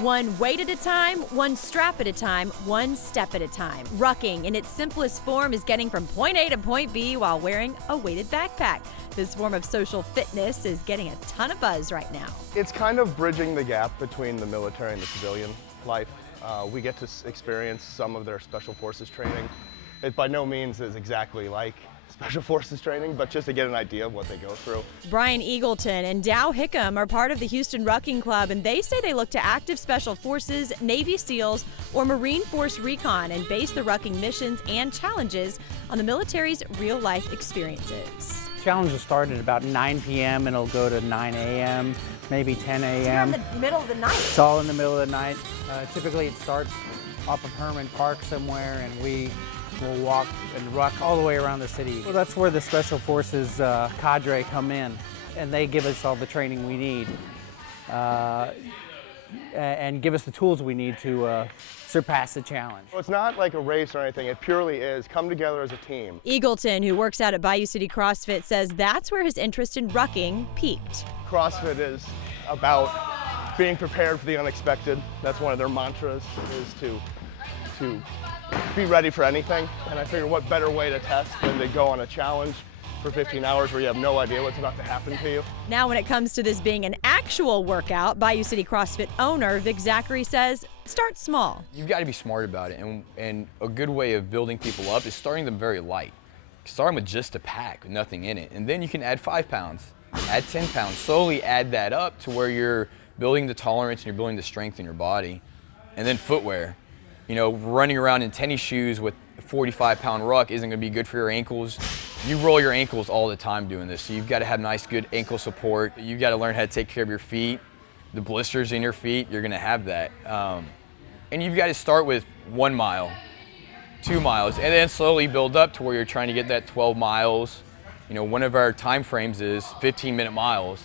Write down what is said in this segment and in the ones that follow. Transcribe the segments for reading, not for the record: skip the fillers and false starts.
One weight at a time, one strap at a time, one step at a time. Rucking in its simplest form is getting from point A to point B while wearing a weighted backpack. This form of social fitness is getting a ton of buzz right now. It's kind of bridging the gap between the military and the civilian life. We get to experience some of their special forces training. It by no means is exactly like special forces training, but just to get an idea of what they go through. Brian Eagleton and Dow Hickam are part of the Houston Rucking Club, and they say they look to active special forces, Navy SEALs, or Marine Force Recon and base the rucking missions and challenges on the military's real-life experiences. Challenge will start at about 9 p.m. and it'll go to 9 a.m., maybe 10 a.m. It's in the middle of the night. It's all in the middle of the night. Typically it starts off of Herman Park somewhere, and we will walk and ruck all the way around the city. Well, that's where the Special Forces cadre come in, and they give us all the training we need and give us the tools we need to surpass the challenge. Well, it's not like a race or anything, it purely is come together as a team. Eagleton, who works out at Bayou City CrossFit, says that's where his interest in rucking peaked. CrossFit is about being prepared for the unexpected. That's one of their mantras, is to be ready for anything. And I figure what better way to test than to go on a challenge for 15 hours where you have no idea what's about to happen to you. Now, when it comes to this being an actual workout, Bayou City CrossFit owner Vic Zachary says, start small. You've got to be smart about it, and a good way of building people up is starting them very light. Start them with just a pack with nothing in it, and then you can add 5 pounds, add 10 pounds, slowly add that up to where you're building the tolerance and you're building the strength in your body. And then footwear. You know, running around in tennis shoes with a 45-pound ruck isn't going to be good for your ankles. You roll your ankles all the time doing this, so you've got to have nice, good ankle support. You've got to learn how to take care of your feet. The blisters in your feet, you're going to have that. And you've got to start with 1 mile, 2 miles, and then slowly build up to where you're trying to get that 12 miles. You know, one of our time frames is 15-minute miles.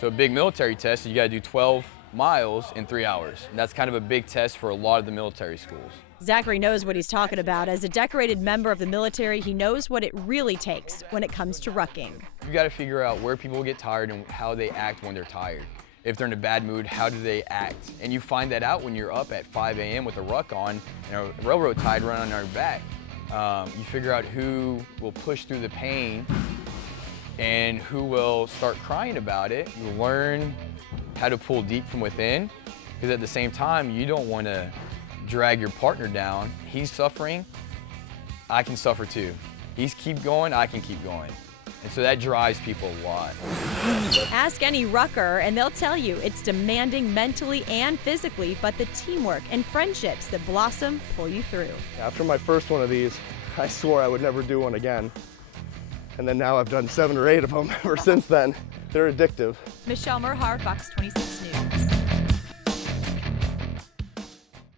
So a big military test, you got to do 12 miles in 3 hours. And that's kind of a big test for a lot of the military schools. Zachary knows what he's talking about. As a decorated member of the military, he knows what it really takes when it comes to rucking. You got to figure out where people get tired and how they act when they're tired. If they're in a bad mood, how do they act? And you find that out when you're up at 5 a.m. with a ruck on and a railroad tied run on our back. You figure out who will push through the pain and who will start crying about it. You learn how to pull deep from within, because at the same time, you don't want to drag your partner down. He's suffering, I can suffer too. He's keep going, I can keep going. And so that drives people a lot. Ask any rucker and they'll tell you it's demanding mentally and physically, but the teamwork and friendships that blossom pull you through. After my first one of these, I swore I would never do one again. And then now I've done 7 or 8 of them ever since then. They're addictive. Michelle Merhar, Fox 26 News.